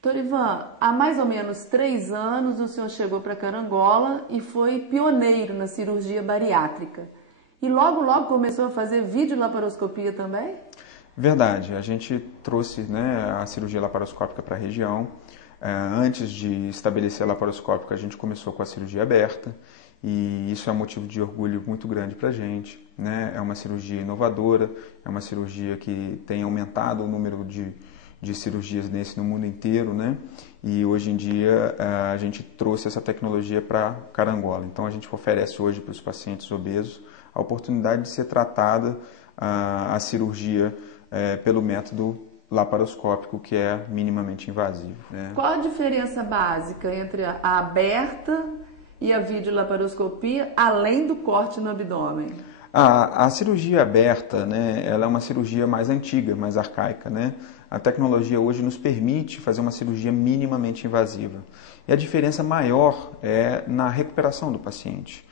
Doutor Ivan, há mais ou menos 3 anos o senhor chegou para Carangola e foi pioneiro na cirurgia bariátrica. E logo, logo começou a fazer videolaparoscopia também? Verdade, a gente trouxe, né, a cirurgia laparoscópica para a região. Antes de estabelecer a laparoscópica, a gente começou com a cirurgia aberta e isso é um motivo de orgulho muito grande para a gente, né? É uma cirurgia inovadora, é uma cirurgia que tem aumentado o número de cirurgias no mundo inteiro, né? E hoje em dia a gente trouxe essa tecnologia para Carangola. Então a gente oferece hoje para os pacientes obesos a oportunidade de ser tratada a cirurgia pelo método laparoscópico, que é minimamente invasivo, né? Qual a diferença básica entre a aberta e a videolaparoscopia, além do corte no abdômen? A cirurgia aberta, né, ela é uma cirurgia mais antiga, mais arcaica, né? A tecnologia hoje nos permite fazer uma cirurgia minimamente invasiva. E a diferença maior é na recuperação do paciente,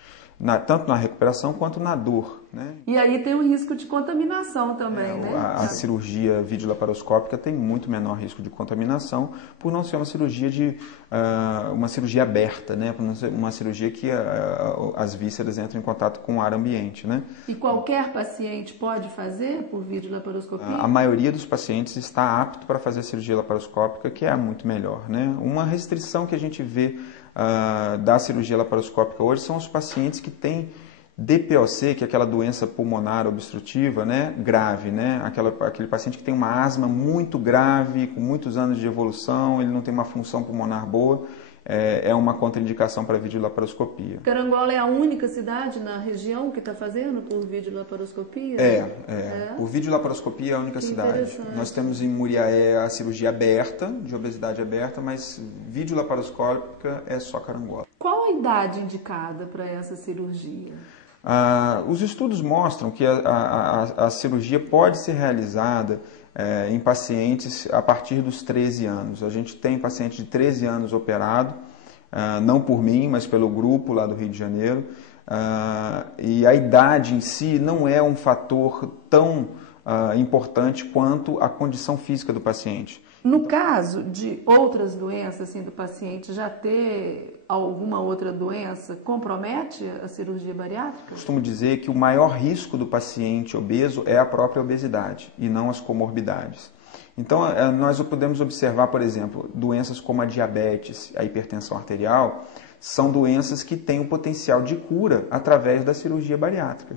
tanto na recuperação quanto na dor, né? E aí tem o risco de contaminação também, né? A cirurgia videolaparoscópica tem muito menor risco de contaminação por não ser uma cirurgia uma cirurgia aberta, né? Por não ser uma cirurgia que as vísceras entram em contato com o ar ambiente, né? E qualquer paciente pode fazer por videolaparoscopia? A maioria dos pacientes está apto para fazer a cirurgia laparoscópica, que é muito melhor, né? Uma restrição que a gente vê da cirurgia laparoscópica hoje são os pacientes que têm DPOC, que é aquela doença pulmonar obstrutiva, né, grave, né, aquele paciente que tem uma asma muito grave, com muitos anos de evolução, ele não tem uma função pulmonar boa, é uma contraindicação para a videolaparoscopia. Carangola é a única cidade na região que está fazendo por videolaparoscopia? Por videolaparoscopia é a única cidade. Nós temos em Muriaé a cirurgia aberta, de obesidade aberta, mas videolaparoscópica é só Carangola. Qual a idade indicada para essa cirurgia? Os estudos mostram que a cirurgia pode ser realizada em pacientes a partir dos 13 anos. A gente tem paciente de 13 anos operado, não por mim, mas pelo grupo lá do Rio de Janeiro. E a idade em si não é um fator tão importante quanto a condição física do paciente. No caso de outras doenças, assim, do paciente já ter alguma outra doença, compromete a cirurgia bariátrica? Costumo dizer que o maior risco do paciente obeso é a própria obesidade e não as comorbidades. Então, nós podemos observar, por exemplo, doenças como a diabetes, a hipertensão arterial, são doenças que têm o potencial de cura através da cirurgia bariátrica.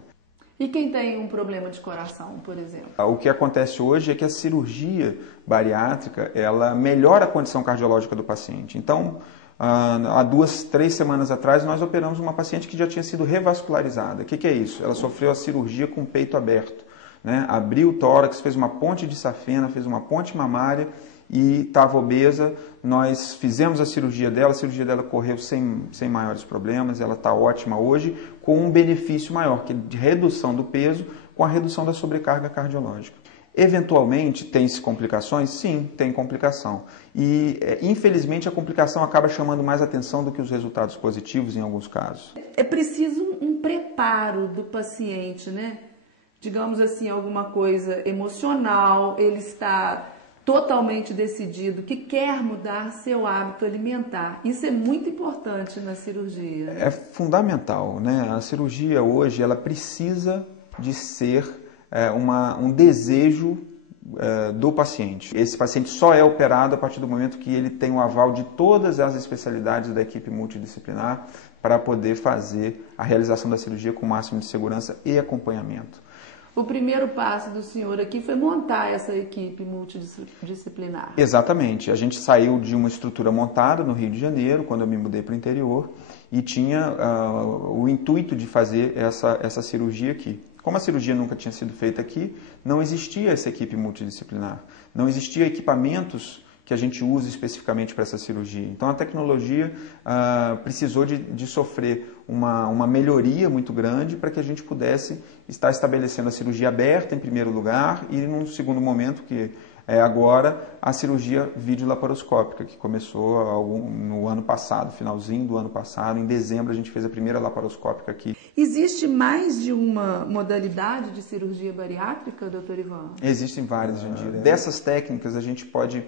E quem tem um problema de coração, por exemplo? O que acontece hoje é que a cirurgia bariátrica, ela melhora a condição cardiológica do paciente. Então, há 2, 3 semanas atrás, nós operamos uma paciente que já tinha sido revascularizada. O que é isso? Ela sofreu a cirurgia com o peito aberto, né? Abriu o tórax, fez uma ponte de safena, fez uma ponte mamária e estava obesa. Nós fizemos a cirurgia dela correu sem maiores problemas, ela está ótima hoje, com um benefício maior, que é de redução do peso com a redução da sobrecarga cardiológica. Eventualmente, tem-se complicações? Sim, tem complicação. E, infelizmente, a complicação acaba chamando mais atenção do que os resultados positivos em alguns casos. É preciso um preparo do paciente, né? Digamos assim, alguma coisa emocional, ele está totalmente decidido que quer mudar seu hábito alimentar. Isso é muito importante na cirurgia. É fundamental, né? A cirurgia hoje, ela precisa de ser um desejo do paciente. Esse paciente só é operado a partir do momento que ele tem o aval de todas as especialidades da equipe multidisciplinar para poder fazer a realização da cirurgia com o máximo de segurança e acompanhamento. O primeiro passo do senhor aqui foi montar essa equipe multidisciplinar. Exatamente. A gente saiu de uma estrutura montada no Rio de Janeiro, quando eu me mudei para o interior, e tinha o intuito de fazer essa cirurgia aqui. Como a cirurgia nunca tinha sido feita aqui, não existia essa equipe multidisciplinar. Não existia equipamentos que a gente usa especificamente para essa cirurgia. Então a tecnologia precisou de sofrer uma melhoria muito grande para que a gente pudesse estar estabelecendo a cirurgia aberta em primeiro lugar e num segundo momento, que é agora, a cirurgia videolaparoscópica, que começou no ano passado, finalzinho do ano passado. Em dezembro a gente fez a primeira laparoscópica aqui. Existe mais de uma modalidade de cirurgia bariátrica, doutor Ivan? Existem várias, Jandira. Dessas técnicas a gente pode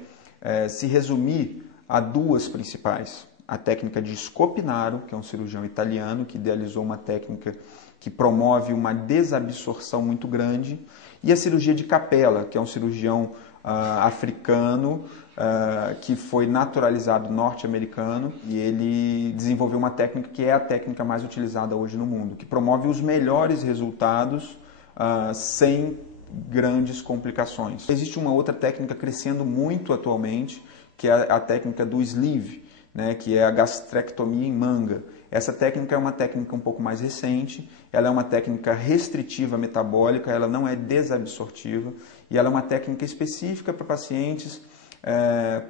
se resumir a duas principais. A técnica de Scopinaro, que é um cirurgião italiano que idealizou uma técnica que promove uma desabsorção muito grande, e a cirurgia de Capella, que é um cirurgião africano que foi naturalizado norte-americano, e ele desenvolveu uma técnica que é a técnica mais utilizada hoje no mundo, que promove os melhores resultados sem grandes complicações. Existe uma outra técnica crescendo muito atualmente, que é a técnica do sleeve, né, que é a gastrectomia em manga. Essa técnica é uma técnica um pouco mais recente, ela é uma técnica restritiva metabólica, ela não é desabsortiva, e ela é uma técnica específica para pacientes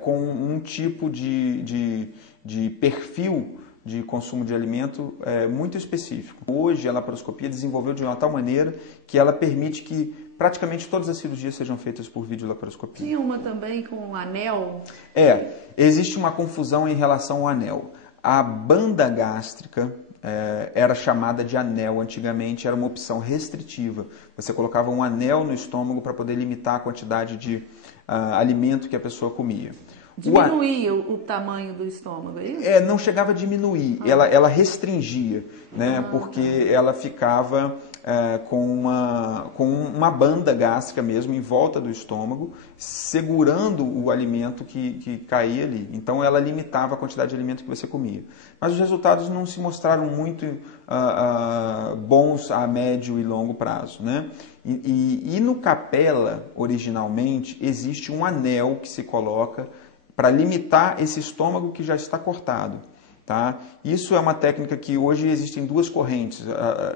com um tipo de perfil de consumo de alimento muito específico. Hoje a laparoscopia desenvolveu de uma tal maneira que ela permite que praticamente todas as cirurgias sejam feitas por videolaparoscopia. Tinha uma também com anel? Existe uma confusão em relação ao anel. A banda gástrica era chamada de anel antigamente, era uma opção restritiva. Você colocava um anel no estômago para poder limitar a quantidade de alimento que a pessoa comia. Diminuía o tamanho do estômago, é isso? Não chegava a diminuir, ela restringia, né? Porque ela ficava com uma banda gástrica mesmo em volta do estômago, segurando o alimento que caía ali. Então ela limitava a quantidade de alimento que você comia. Mas os resultados não se mostraram muito bons a médio e longo prazo, né? E no Capella, originalmente, existe um anel que se coloca para limitar esse estômago que já está cortado. Tá? Isso é uma técnica que hoje existem duas correntes.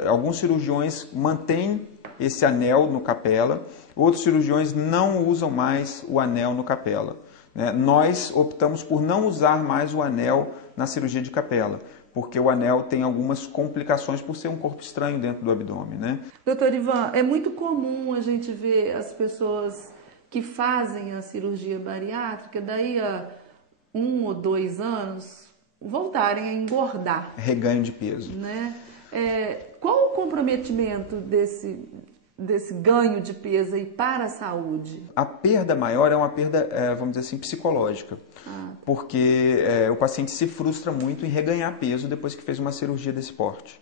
Alguns cirurgiões mantêm esse anel no Capella, outros cirurgiões não usam mais o anel no Capella. Né? Nós optamos por não usar mais o anel na cirurgia de Capella, porque o anel tem algumas complicações por ser um corpo estranho dentro do abdômen. Né? Doutor Ivan, é muito comum a gente ver as pessoas que fazem a cirurgia bariátrica, daí a 1 ou 2 anos, voltarem a engordar. Reganho de peso. Né? Qual o comprometimento desse ganho de peso aí para a saúde? A perda maior é uma perda, vamos dizer assim, psicológica. Porque o paciente se frustra muito em reganhar peso depois que fez uma cirurgia desse porte.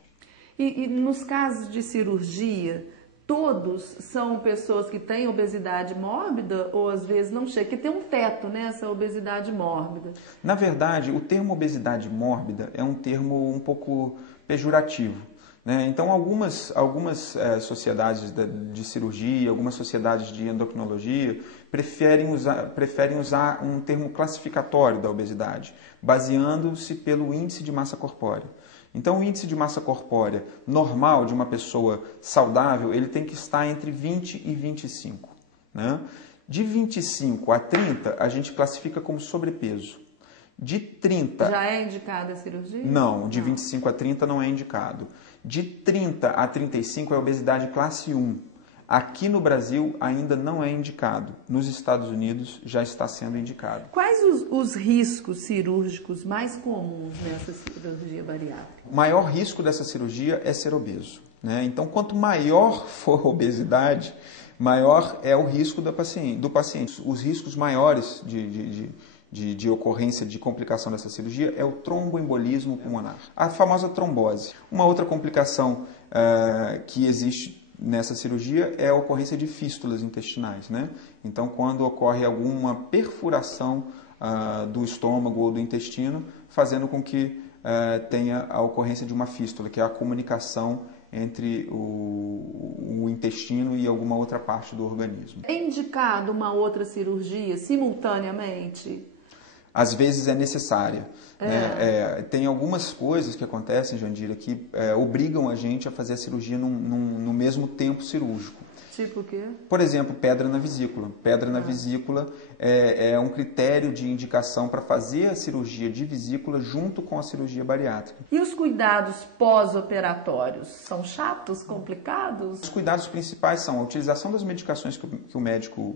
E nos casos de cirurgia, todos são pessoas que têm obesidade mórbida ou às vezes não chega? Que tem um teto nessa obesidade mórbida. Na verdade, o termo obesidade mórbida é um termo um pouco pejorativo. Né? Então, algumas sociedades de cirurgia, algumas sociedades de endocrinologia preferem usar um termo classificatório da obesidade, baseando-se pelo índice de massa corpórea. Então, o índice de massa corpórea normal de uma pessoa saudável, ele tem que estar entre 20 e 25. Né? De 25 a 30, a gente classifica como sobrepeso. De 30... Já é indicada a cirurgia? Não, de 25 a 30 não é indicado. De 30 a 35 é obesidade classe 1. Aqui no Brasil ainda não é indicado. Nos Estados Unidos já está sendo indicado. Quais os riscos cirúrgicos mais comuns nessa cirurgia bariátrica? O maior risco dessa cirurgia é ser obeso. Né? Então, quanto maior for a obesidade, maior é o risco do paciente. Os riscos maiores de ocorrência de complicação dessa cirurgia é o tromboembolismo pulmonar, a famosa trombose. Uma outra complicação que existe nessa cirurgia é a ocorrência de fístulas intestinais. Né? Então, quando ocorre alguma perfuração do estômago ou do intestino, fazendo com que tenha a ocorrência de uma fístula, que é a comunicação entre o intestino e alguma outra parte do organismo. É indicado uma outra cirurgia simultaneamente? Às vezes é necessária. Né? Tem algumas coisas que acontecem, Jandira, que obrigam a gente a fazer a cirurgia no mesmo tempo cirúrgico. Tipo o quê? Por exemplo, pedra na vesícula. Pedra na vesícula é um critério de indicação para fazer a cirurgia de vesícula junto com a cirurgia bariátrica. E os cuidados pós-operatórios? São chatos, complicados? Os cuidados principais são a utilização das medicações que o médico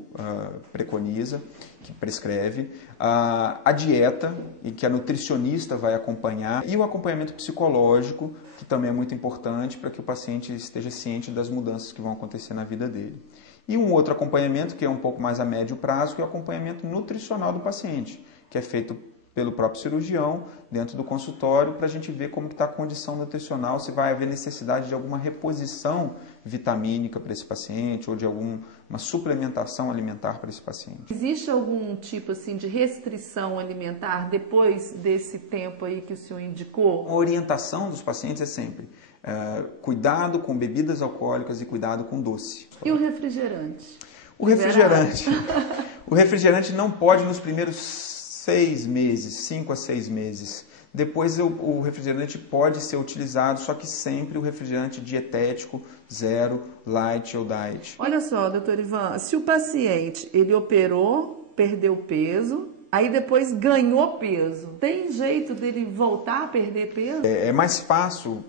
preconiza, que prescreve, a dieta, e que a nutricionista vai acompanhar, e o acompanhamento psicológico, que também é muito importante para que o paciente esteja ciente das mudanças que vão acontecer na vida dele. E um outro acompanhamento, que é um pouco mais a médio prazo, que é o acompanhamento nutricional do paciente, que é feito pelo próprio cirurgião, dentro do consultório, para a gente ver como está a condição nutricional, se vai haver necessidade de alguma reposição vitamínica para esse paciente ou de alguma suplementação alimentar para esse paciente. Existe algum tipo assim de restrição alimentar depois desse tempo aí que o senhor indicou? A orientação dos pacientes é sempre cuidado com bebidas alcoólicas e cuidado com doce. E o refrigerante? O refrigerante não pode nos primeiros 6 meses, 5 a 6 meses. Depois o refrigerante pode ser utilizado, só que sempre o refrigerante dietético, zero, light ou diet. Olha só, doutor Ivan, se o paciente ele operou, perdeu peso, aí depois ganhou peso, tem jeito dele voltar a perder peso? É mais fácil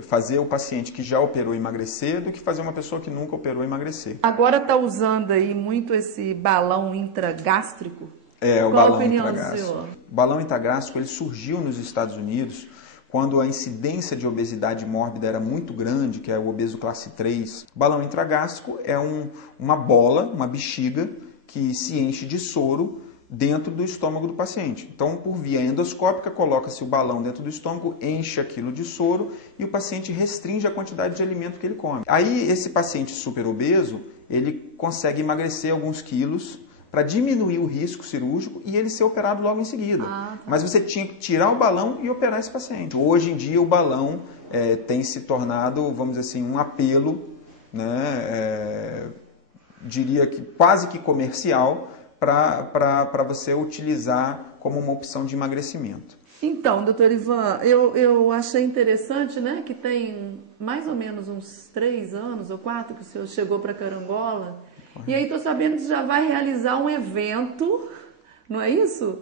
fazer o paciente que já operou emagrecer do que fazer uma pessoa que nunca operou emagrecer. Agora está usando aí muito esse balão intragástrico? O Qual balão a opinião do intragástrico. senhor? O balão intragástrico ele surgiu nos Estados Unidos quando a incidência de obesidade mórbida era muito grande, que é o obeso classe 3. O balão intragástrico é uma bola, uma bexiga, que se enche de soro dentro do estômago do paciente. Então, por via endoscópica, coloca-se o balão dentro do estômago, enche aquilo de soro e o paciente restringe a quantidade de alimento que ele come. Aí, esse paciente super obeso, ele consegue emagrecer alguns quilos para diminuir o risco cirúrgico e ele ser operado logo em seguida. Tá. Mas você tinha que tirar o balão e operar esse paciente. Hoje em dia o balão tem se tornado, vamos dizer assim, um apelo, né, diria que quase que comercial, para você utilizar como uma opção de emagrecimento. Então, doutor Ivan, eu achei interessante, né, que tem mais ou menos uns 3 anos ou 4 que o senhor chegou para Carangola. E aí estou sabendo que já vai realizar um evento, não é isso?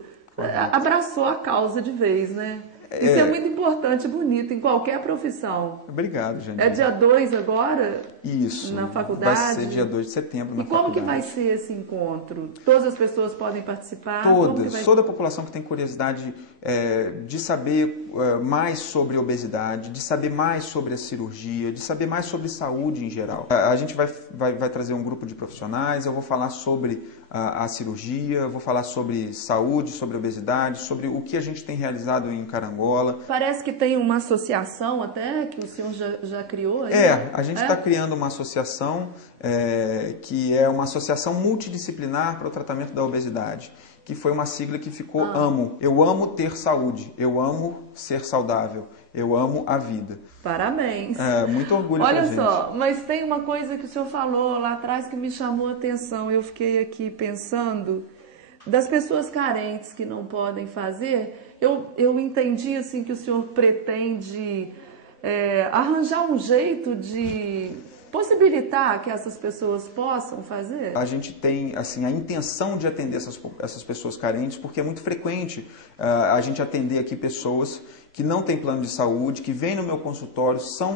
Abraçou a causa de vez, né? Isso é muito importante e bonito em qualquer profissão. Obrigado, Janine. É dia 2 agora? Isso. Na faculdade? Vai ser dia 2 de setembro na faculdade. E como que vai ser esse encontro? Todas as pessoas podem participar? Toda a população que tem curiosidade de saber mais sobre obesidade, de saber mais sobre a cirurgia, de saber mais sobre saúde em geral. A gente vai trazer um grupo de profissionais, eu vou falar sobre a cirurgia, eu vou falar sobre saúde, sobre obesidade, sobre o que a gente tem realizado em Carangola. Parece que tem uma associação até que o senhor já criou. A gente está criando uma associação que é uma associação multidisciplinar para o tratamento da obesidade, que foi uma sigla que ficou AMO. Eu amo ter saúde, eu amo ser saudável, eu amo a vida. Parabéns. Muito orgulho pra gente. Olha só, mas tem uma coisa que o senhor falou lá atrás que me chamou a atenção. Eu fiquei aqui pensando das pessoas carentes que não podem fazer. Eu entendi assim que o senhor pretende arranjar um jeito de possibilitar que essas pessoas possam fazer? A gente tem assim a intenção de atender essas pessoas carentes, porque é muito frequente a gente atender aqui pessoas que não têm plano de saúde, que vêm no meu consultório, são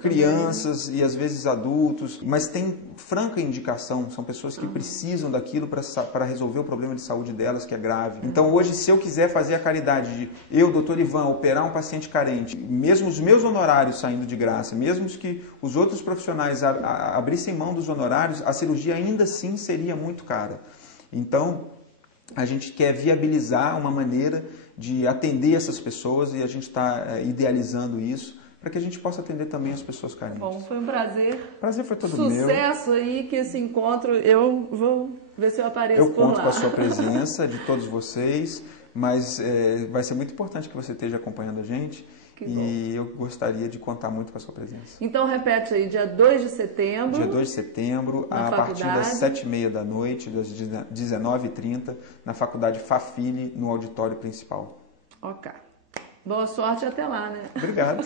crianças e às vezes adultos, mas tem franca indicação, são pessoas que precisam daquilo para resolver o problema de saúde delas, que é grave. Então hoje, se eu quiser fazer a caridade de eu, doutor Ivan, operar um paciente carente, mesmo os meus honorários saindo de graça, mesmo que os outros profissionais abrissem mão dos honorários, a cirurgia ainda assim seria muito cara. Então, a gente quer viabilizar uma maneira de atender essas pessoas e a gente está idealizando isso para que a gente possa atender também as pessoas carentes. Bom, foi um prazer. O prazer foi todo meu. Sucesso aí, que esse encontro, eu vou ver se eu apareço por lá. Eu conto com a sua presença, de todos vocês, mas vai ser muito importante que você esteja acompanhando a gente. E eu gostaria de contar muito com a sua presença. Então repete aí, dia 2 de setembro. Dia 2 de setembro, a partir das 7h30 da noite, das 19h30, na Faculdade Fafili, no auditório principal. Ok. Boa sorte até lá, né? Obrigado.